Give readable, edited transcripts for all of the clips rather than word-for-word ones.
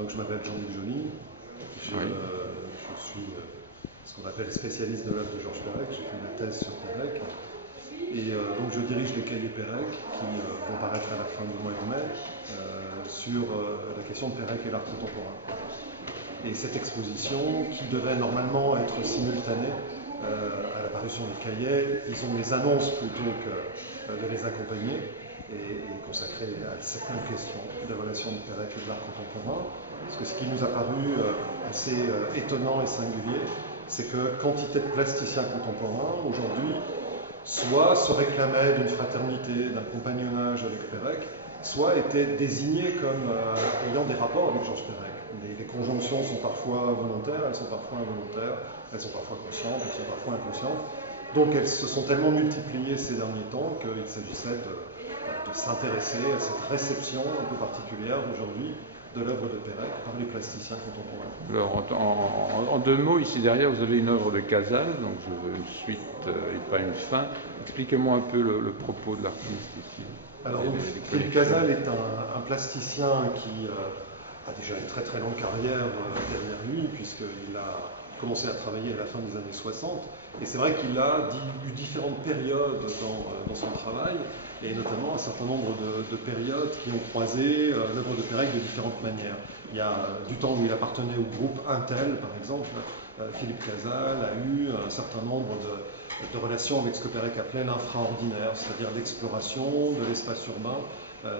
Donc, je m'appelle Jean-Luc Joly, je suis ce qu'on appelle spécialiste de l'œuvre de Georges Perec, j'ai fait ma thèse sur Perec, et donc je dirige les cahiers Perec qui vont paraître à la fin du mois de mai sur la question de Perec et l'art contemporain. Et cette exposition, qui devait normalement être simultanée à l'apparition des cahiers, ils ont les annonces plutôt que de les accompagner, et consacrée à certaines questions des relations de Perec et de l'art contemporain. Parce que ce qui nous a paru assez étonnant et singulier, c'est que quantité de plasticiens contemporains, aujourd'hui, soit se réclamaient d'une fraternité, d'un compagnonnage avec Perec, soit étaient désignés comme ayant des rapports avec Georges Perec. Les conjonctions sont parfois volontaires, elles sont parfois involontaires, elles sont parfois conscientes, elles sont parfois inconscientes. Donc elles se sont tellement multipliées ces derniers temps qu'il s'agissait de s'intéresser à cette réception un peu particulière aujourd'hui de l'œuvre de Perec par les plasticiens contemporains. Alors, en deux mots, ici derrière, vous avez une œuvre de Casal, donc je veux une suite et pas une fin. Expliquez-moi un peu le propos de l'artiste ici. Alors, Philippe Casal est un plasticien qui a déjà une très très longue carrière derrière lui, puisqu'il a commencé à travailler à la fin des années 60. Et c'est vrai qu'il a eu différentes périodes dans son travail, et notamment un certain nombre de périodes qui ont croisé l'œuvre de Perec de différentes manières. Il y a du temps où il appartenait au groupe Intel, par exemple. Philippe Casal a eu un certain nombre de relations avec ce que Perec appelait l'infraordinaire, c'est-à-dire l'exploration de l'espace urbain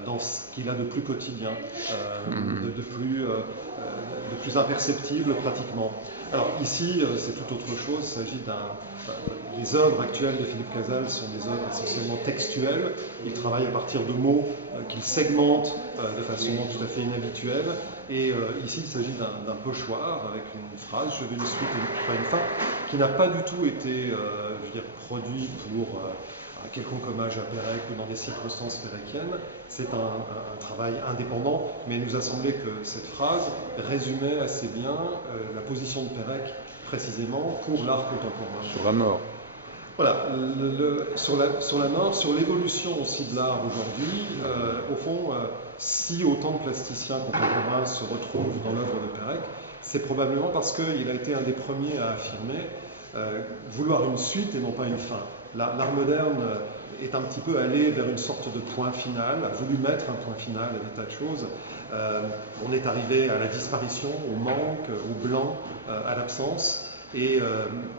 dans ce qu'il a de plus quotidien, de plus imperceptible pratiquement. Alors ici, c'est tout autre chose. Il s'agit les œuvres actuelles de Philippe Casal sont des œuvres essentiellement textuelles. Il travaille à partir de mots qu'il segmente de façon tout à fait inhabituelle. Et ici, il s'agit d'un pochoir avec une phrase, je veux une suite et pas une fin, qui n'a pas du tout été produit pour un quelconque hommage à Perec ou dans des circonstances péréquiennes. C'est un travail indépendant, mais il nous a semblé que cette phrase résumait assez bien la position de Perec précisément pour l'art contemporain. Sur la mort. Voilà, sur la mort, sur l'évolution aussi de l'art aujourd'hui, au fond, si autant de plasticiens contemporains se retrouvent dans l'œuvre de Perec, c'est probablement parce qu'il a été un des premiers à affirmer vouloir une suite et non pas une fin. L'art moderne est un petit peu allé vers une sorte de point final, a voulu mettre un point final à des tas de choses. On est arrivé à la disparition, au manque, au blanc, à l'absence. Et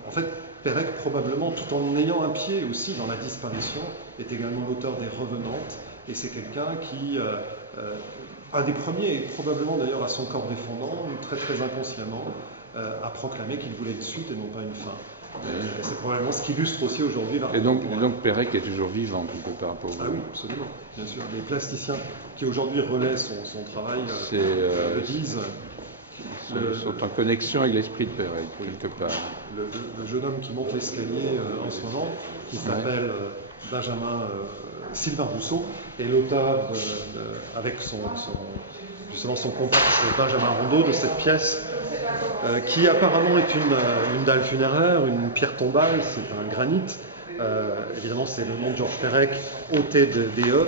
en fait, Perec, probablement, tout en ayant un pied aussi dans la disparition, est également l'auteur des Revenantes. Et c'est quelqu'un qui, un des premiers, et probablement d'ailleurs à son corps défendant, très très inconsciemment, a proclamé qu'il voulait une suite et non pas une fin. C'est probablement ce qui illustre aussi aujourd'hui l'art. Et donc Perec est toujours vivant quelque part pour vous. Ah oui, absolument, bien sûr. Les plasticiens qui aujourd'hui relaient son travail le disent. Sont en connexion avec l'esprit de Perec, quelque part. Le jeune homme qui monte l'escalier en ce moment, qui s'appelle Benjamin Sylvain Rousseau, est l'auteur, avec justement son comparse Benjamin Rondeau, de cette pièce qui apparemment est une dalle funéraire, une pierre tombale, c'est un granit. Évidemment, c'est le nom de Georges Perec, O-T-D-E.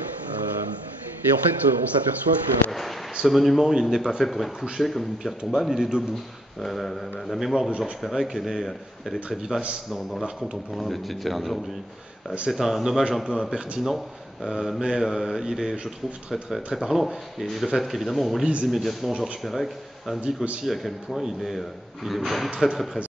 Et en fait, on s'aperçoit que ce monument, il n'est pas fait pour être couché comme une pierre tombale, il est debout. La mémoire de Georges Perec, elle est très vivace dans l'art contemporain aujourd'hui. C'est un hommage un peu impertinent, mais il est, je trouve, très, très, très parlant. Et le fait qu'évidemment on lise immédiatement Georges Perec indique aussi à quel point il est aujourd'hui très très présent.